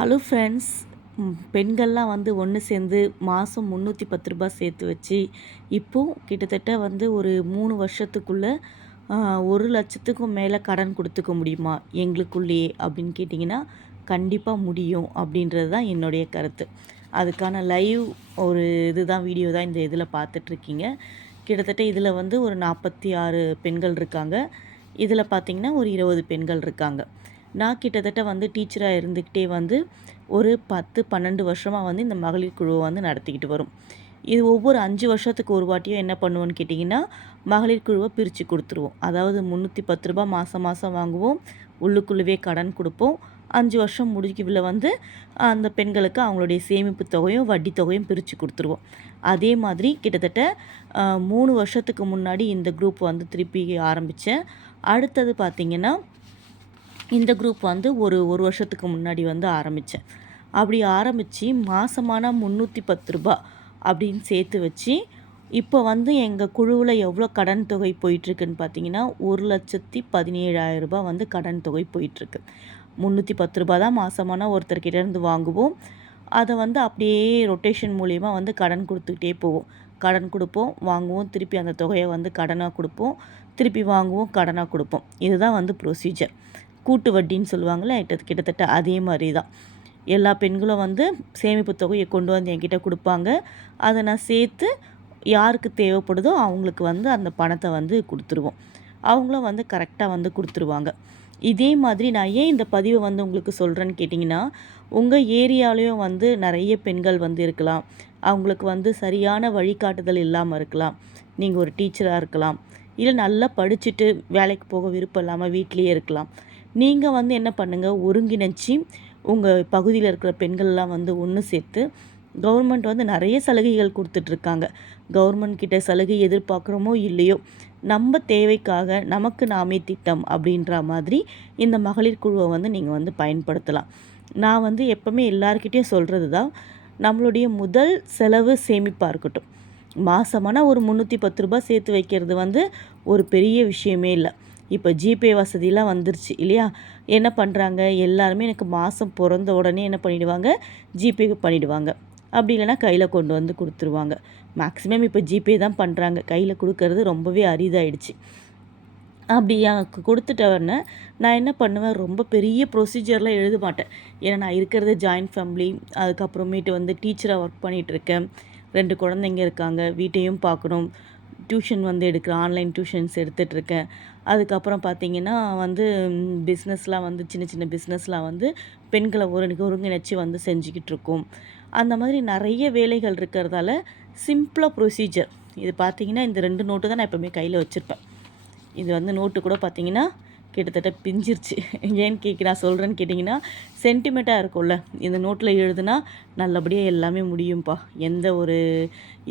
Hello friends பெண்கள்லாம் வந்து ஒன்று சேர்ந்து மாதம் முந்நூற்றி பத்து ரூபாய் சேர்த்து வச்சு இப்போது கிட்டத்தட்ட வந்து ஒரு மூணு வருஷத்துக்குள்ளே ஒரு லட்சத்துக்கும் மேலே கடன் கொடுத்துக்க முடியுமா? எங்களுக்குள்ளேயே அப்படின்னு கேட்டிங்கன்னா கண்டிப்பாக முடியும் அப்படின்றது தான் என்னுடைய கருத்து. அதுக்கான லைவ் ஒரு இதுதான் வீடியோ தான் இந்த இதில் பார்த்துட்ருக்கீங்க. கிட்டத்தட்ட இதில் வந்து ஒரு நாற்பத்தி ஆறு பெண்கள் இருக்காங்க. இதில் பார்த்திங்கன்னா ஒரு இருபது பெண்கள் இருக்காங்க. நான் கிட்டத்தட்ட வந்து டீச்சராக இருந்துக்கிட்டே வந்து ஒரு பத்து பன்னெண்டு வருஷமாக வந்து இந்த மகளிர் குழுவை வந்து நடத்திக்கிட்டு வரும். இது ஒவ்வொரு அஞ்சு வருஷத்துக்கு ஒரு வாட்டியும் என்ன பண்ணுவோன்னு கேட்டிங்கன்னா மகளிர் குழுவை பிரித்து கொடுத்துருவோம். அதாவது முந்நூற்றி பத்து ரூபா மாதம் மாதம் வாங்குவோம் உள்ளுக்குள்ளவே கடன் கொடுப்போம். அஞ்சு வருஷம் முடிக்கவில் வந்து அந்த பெண்களுக்கு அவங்களுடைய சேமிப்பு தொகையும் வட்டி தொகையும் பிரித்து கொடுத்துருவோம். அதே மாதிரி கிட்டத்தட்ட மூணு வருஷத்துக்கு முன்னாடி இந்த குரூப் வந்து திருப்பி ஆரம்பித்தேன் அடுத்தது பார்த்திங்கன்னா இந்த குரூப் வந்து ஒரு ஒரு வருஷத்துக்கு முன்னாடி வந்து ஆரம்பித்தேன் அப்படி ஆரம்பித்து மாதமான முந்நூற்றி பத்து ரூபா அப்படின்னு சேர்த்து வச்சு இப்போ வந்து எங்கள் குழுவில் எவ்வளோ கடன் தொகை போயிட்டுருக்குன்னு பார்த்தீங்கன்னா ஒரு லட்சத்தி பதினேழாயிரம் ரூபாய் வந்து கடன் தொகை போயிட்டுருக்கு. முந்நூற்றி பத்து ரூபா தான் மாதமான ஒருத்தர்கிட்டேருந்து வாங்குவோம். அதை வந்து அப்படியே ரொட்டேஷன் மூலியமாக வந்து கடன் கொடுத்துக்கிட்டே போவோம். கடன் கொடுப்போம் வாங்குவோம் திருப்பி அந்த தொகையை வந்து கடனாக கொடுப்போம் திருப்பி வாங்குவோம் கடனாக கொடுப்போம். இதுதான் வந்து ப்ரொசீஜர் கூட்டு வட்டின்னு சொல்லுவாங்களே கிட்டத்தட்ட அதே மாதிரி தான் எல்லா பெண்களும் வந்து சேமிப்பு தொகையை கொண்டு வந்து என்கிட்ட கொடுப்பாங்க. அதை நான் சேர்த்து யாருக்கு தேவைப்படுதோ அவங்களுக்கு வந்து அந்த பணத்தை வந்து கொடுத்துருவோம். அவங்களும் வந்து கரெக்டாக வந்து கொடுத்துருவாங்க. இதே மாதிரி நான் ஏன் இந்த பதிவை வந்து உங்களுக்கு சொல்கிறேன்னு கேட்டிங்கன்னா உங்கள் ஏரியாலேயும் வந்து நிறைய பெண்கள் வந்து இருக்கலாம். அவங்களுக்கு வந்து சரியான வழிகாட்டுதல் இல்லாமல் இருக்கலாம். நீங்கள் ஒரு டீச்சராக இருக்கலாம். இல்லை நல்லா படிச்சுட்டு வேலைக்கு போக விருப்பம் இல்லாமல் வீட்லேயே இருக்கலாம். நீங்கள் வந்து என்ன பண்ணுங்கள் ஒருங்கிணைச்சி உங்கள் பகுதியில் இருக்கிற பெண்கள்லாம் வந்து ஒன்று சேர்த்து கவர்மெண்ட் வந்து நிறைய சலுகைகள் கொடுத்துட்ருக்காங்க. கவர்மெண்ட் கிட்ட சலுகை எதிர்பார்க்குறோமோ இல்லையோ நம்ம தேவைக்காக நமக்கு நாமே திட்டம் அப்படின்ற மாதிரி இந்த மகளிர் குழுவை வந்து நீங்கள் வந்து பயன்படுத்தலாம். நான் வந்து எப்போவுமே எல்லாருக்கிட்டேயும் சொல்கிறது தான் நம்மளுடைய முதல் செலவு சேமிப்பாக இருக்கட்டும். மாதமான ஒரு முந்நூற்றி பத்து ரூபாய் சேர்த்து வைக்கிறது வந்து ஒரு பெரிய விஷயமே இல்லை. இப்போ ஜிபே வசதிலாம் வந்துருச்சு இல்லையா? என்ன பண்ணுறாங்க எல்லாருமே எனக்கு மாதம் பிறந்த உடனே என்ன பண்ணிவிடுவாங்க ஜிபே பண்ணிவிடுவாங்க அப்படி இல்லைனா கையில் கொண்டு வந்து கொடுத்துருவாங்க. மேக்ஸிமம் இப்போ ஜிபே தான் பண்ணுறாங்க கையில் கொடுக்கறது ரொம்பவே அரிதாயிடுச்சு. அப்படி எனக்கு கொடுத்துட்டவொடனே நான் என்ன பண்ணுவேன்? ரொம்ப பெரிய ப்ரொசீஜர்லாம் எழுத மாட்டேன். ஏன்னா நான் இருக்கிறது ஜாயின்ட் ஃபேமிலி அதுக்கப்புறமேட்டு வந்து டீச்சராக ஒர்க் பண்ணிகிட்ருக்கேன் ரெண்டு குழந்தைங்க இருக்காங்க. வீட்டையும் பார்க்கணும். டியூஷன் வந்து எடுக்கிறேன். ஆன்லைன் டியூஷன்ஸ் எடுத்துகிட்ருக்கேன் அதுக்கப்புறம் பார்த்திங்கன்னா வந்து பிஸ்னஸ்லாம் வந்து சின்ன சின்ன பிஸ்னஸ்லாம் வந்து பெண்களை ஒரு ஒருங்கிணைச்சி வந்து செஞ்சுக்கிட்டு இருக்கோம் அந்த மாதிரி நிறைய வேலைகள் இருக்கிறதால சிம்பிளாக ப்ரொசீஜர் இது பார்த்திங்கன்னா இந்த ரெண்டு நோட்டு தான் நான் எப்போவுமே கையில் வச்சுருப்பேன். இது வந்து நோட்டு கூட பார்த்திங்கன்னா கிட்டத்தட்ட பிஞ்சிருச்சு. ஏன்னு கேட்க நான் சொல்கிறேன்னு கேட்டிங்கன்னா சென்டிமெண்ட்டாக இருக்கும்ல. இந்த நோட்டில் எழுதுனா நல்லபடியாக எல்லாமே முடியும்ப்பா எந்த ஒரு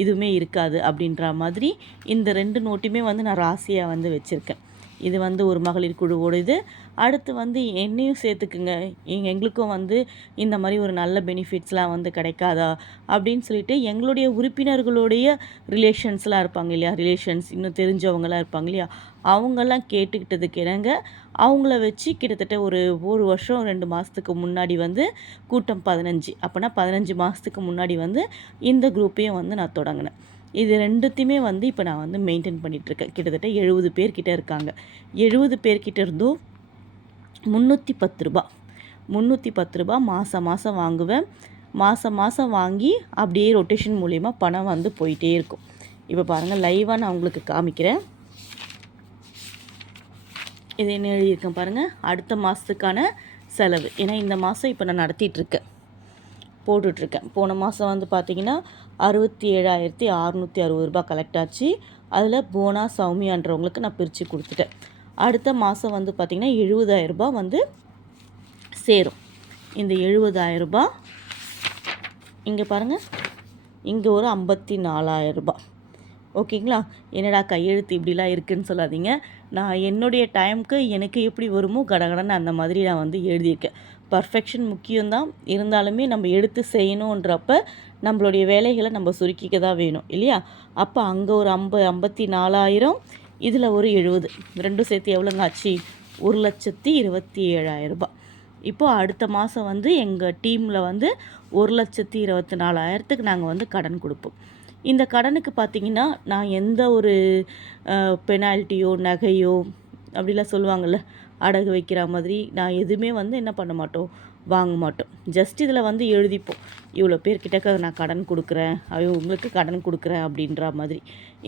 இதுவுமே இருக்காது அப்படின்ற மாதிரி இந்த ரெண்டு நோட்டுமே வந்து நான் ராசியாக வந்து வச்சுருக்கேன். இது வந்து ஒரு மகளிர் குழுவோட இது அடுத்து வந்து என்னையும் சேர்த்துக்குங்க. எங்களுக்கும் வந்து இந்த மாதிரி ஒரு நல்ல பெனிஃபிட்ஸ்லாம் வந்து கிடைக்காதா? அப்படின்னு சொல்லிட்டு எங்களுடைய உறுப்பினர்களுடைய ரிலேஷன்ஸ்லாம் இருப்பாங்க இல்லையா? ரிலேஷன்ஸ் இன்னும் தெரிஞ்சவங்களாம் இருப்பாங்க இல்லையா? அவங்கெல்லாம் கேட்டுக்கிட்டதுக்கு இணங்க அவங்கள வச்சு கிட்டத்தட்ட ஒரு ஒரு வருஷம் ரெண்டு மாதத்துக்கு முன்னாடி வந்து கூட்டம் பதினஞ்சு. அப்போனா பதினஞ்சு மாதத்துக்கு முன்னாடி வந்து இந்த குரூப்பையும் வந்து நான் தொடங்கினேன். இது ரெண்டுத்தையுமே வந்து இப்போ நான் வந்து மெயின்டைன் பண்ணிகிட்ருக்கேன் கிட்டத்தட்ட எழுபது பேர்கிட்ட இருக்காங்க. எழுபது பேர்கிட்ட இருந்தும் முந்நூற்றி பத்து ரூபா. முந்நூற்றி பத்து ரூபா மாதம் மாதம் வாங்குவேன். மாதம் மாதம் வாங்கி அப்படியே ரொட்டேஷன் மூலிமா பணம் வந்து போயிட்டே இருக்கும். இப்போ பாருங்கள் லைவாக நான் உங்களுக்கு காமிக்கிறேன். இது என்ன எழுதியிருக்கேன் பாருங்கள் அடுத்த மாதத்துக்கான செலவு. ஏன்னா இந்த மாதம் இப்போ நான் நடத்திட்டுருக்கேன். போட்டுட்ருக்கேன். போன மாதம் வந்து பார்த்திங்கன்னா அறுபத்தி ஏழாயிரத்தி அறநூற்றி அறுபது ரூபா கலெக்ட் ஆச்சு. அதில் போனா சௌமியான்றவங்களுக்கு நான் பிரித்து கொடுத்துட்டேன். அடுத்த மாதம் வந்து பார்த்திங்கன்னா எழுபதாயிரரூபா வந்து சேரும். இந்த எழுபதாயிரரூபா இங்கே பாருங்கள் இங்கே ஒரு ஐம்பத்தி நாலாயிரரூபா ஓகேங்களா? என்னடா கையெழுத்து இப்படிலாம் இருக்குதுன்னு சொல்லாதீங்க. நான் என்னுடைய டைமுக்கு எனக்கு எப்படி வருமோ கடகடன்னு அந்த மாதிரி நான் வந்து எழுதியிருக்கேன். பர்ஃபெக்ஷன் முக்கியம்தான். இருந்தாலுமே நம்ம எடுத்து செய்யணுன்றப்ப நம்மளுடைய வேலைகளை நம்ம சுருக்கிக்க தான் வேணும் இல்லையா? அப்போ அங்கே ஒரு ஐம்ப ஐம்பத்தி நாலாயிரம் இதில் ஒரு எழுபது. ரெண்டும் சேர்த்து எவ்வளோங்க ஆச்சு? ஒரு லட்சத்தி இருபத்தி ஏழாயிரரூபா இப்போது அடுத்த மாதம் வந்து எங்கள் டீமில் வந்து ஒரு லட்சத்தி இருபத்தி நாலாயிரத்துக்கு நாங்கள் வந்து கடன் கொடுப்போம். இந்த கடனுக்கு பார்த்தீங்கன்னா நான் எந்த ஒரு பெனால்ட்டியோ நகையோ அப்படிலாம் சொல்லுவாங்கள்ல அடகு வைக்கிற மாதிரி நான் எதுவுமே வந்து என்ன பண்ண மாட்டோம்? வாங்க மாட்டோம். ஜஸ்ட் இதில் வந்து எழுதிப்போம். இவ்வளோ பேர்கிட்ட நான் கடன் கொடுக்குறேன். ஐயோ உங்களுக்கு கடன் கொடுக்குறேன் அப்படின்ற மாதிரி.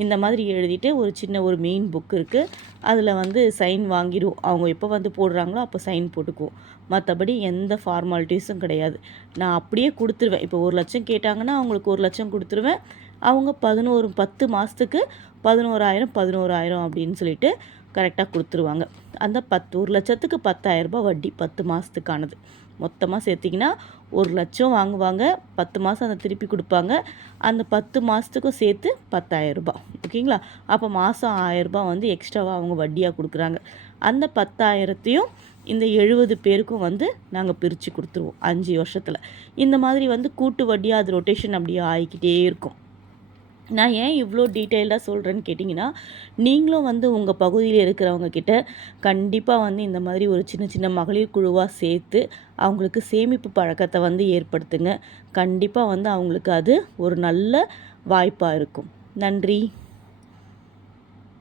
இந்த மாதிரி எழுதிட்டு ஒரு சின்ன ஒரு மெயின் புக் இருக்குது அதில் வந்து சைன் வாங்கிடுவோம். அவங்க எப்போ வந்து போடுறாங்களோ அப்போ சைன் போட்டுக்குவோம். மற்றபடி எந்த ஃபார்மாலிட்டிஸும் கிடையாது. நான் அப்படியே கொடுத்துருவேன். இப்போ ஒரு லட்சம் கேட்டாங்கன்னா அவங்களுக்கு ஒரு லட்சம் கொடுத்துருவேன். அவங்க பதினோரு பத்து மாதத்துக்கு பதினோராயிரம் பதினோராயிரம் அப்படின்னு சொல்லிட்டு கரெக்டாக கொடுத்துருவாங்க. அந்த பத்து ஒரு லட்சத்துக்கு பத்தாயிரரூபா வட்டி பத்து மாதத்துக்கானது மொத்தமாக சேர்த்திங்கன்னா ஒரு லட்சம் வாங்குவாங்க. பத்து மாதம் அதை திருப்பி கொடுப்பாங்க. அந்த பத்து மாதத்துக்கும் சேர்த்து பத்தாயிரரூபா ஓகேங்களா? அப்போ மாதம் ஆயிரரூபா வந்து எக்ஸ்ட்ராவாக அவங்க வட்டியாக கொடுக்குறாங்க. அந்த பத்தாயிரத்தையும் இந்த எழுபது பேருக்கும் வந்து நாங்கள் பிரித்து கொடுத்துருவோம். அஞ்சு வருஷத்தில். இந்த மாதிரி வந்து கூட்டு வட்டியாக அது ரொட்டேஷன் அப்படியே ஆகிக்கிட்டே இருக்கும். நான் ஏன் இவ்வளோ டீட்டெயில்டாக சொல்கிறேன்னு கேட்டிங்கன்னா நீங்களும் வந்து உங்கள் பகுதியில் இருக்கிறவங்க கிட்ட கண்டிப்பாக வந்து இந்த மாதிரி ஒரு சின்ன சின்ன மகளிர் குழுவாக சேர்த்து அவங்களுக்கு சேமிப்பு பழக்கத்தை வந்து ஏற்படுத்துங்க. கண்டிப்பாக வந்து அவங்களுக்கு அது ஒரு நல்ல வாய்ப்பாக இருக்கும். நன்றி.